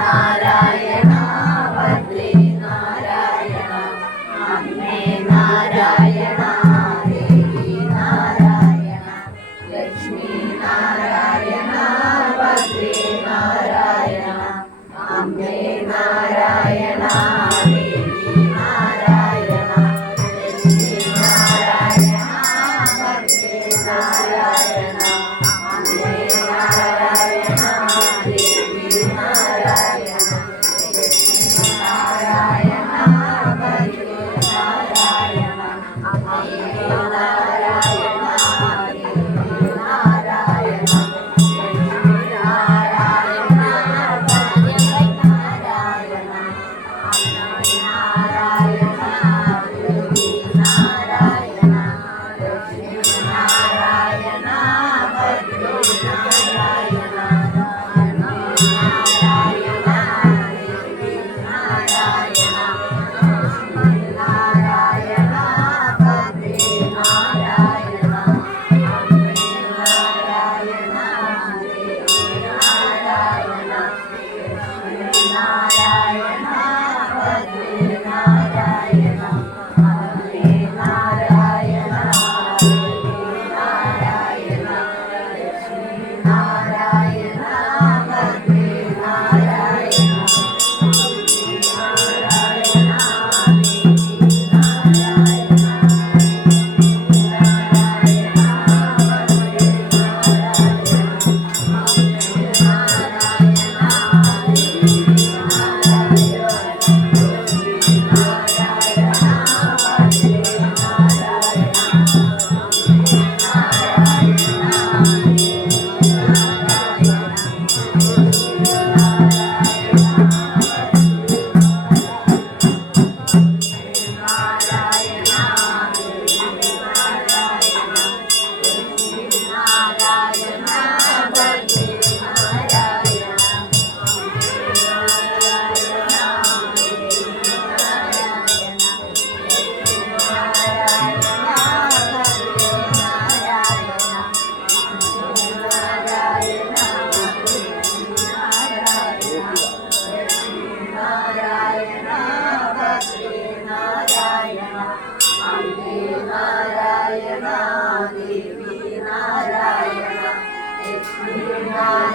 നാരായണ ഭദ്രേ നാരായണ അമ്മേ നാരായണ ദേവി നാരായണ ലക്ഷ്മി നാരായണ ഭദ്രേ നാരായണ അമ്മേ നാരായണ ദേവി നാരായണ ലക്ഷ്മി നാരായണ ഭദ്രേ നാരായണ അമ്മേ നാരായണ ദേവി നാരായണ ലക്ഷ്മി നാരായണ ഭദ്രേ നാരായണ അമ്മേ നാരായണ ദേവി Narayana Narayana, Devi Narayana, Lakshmi Narayana.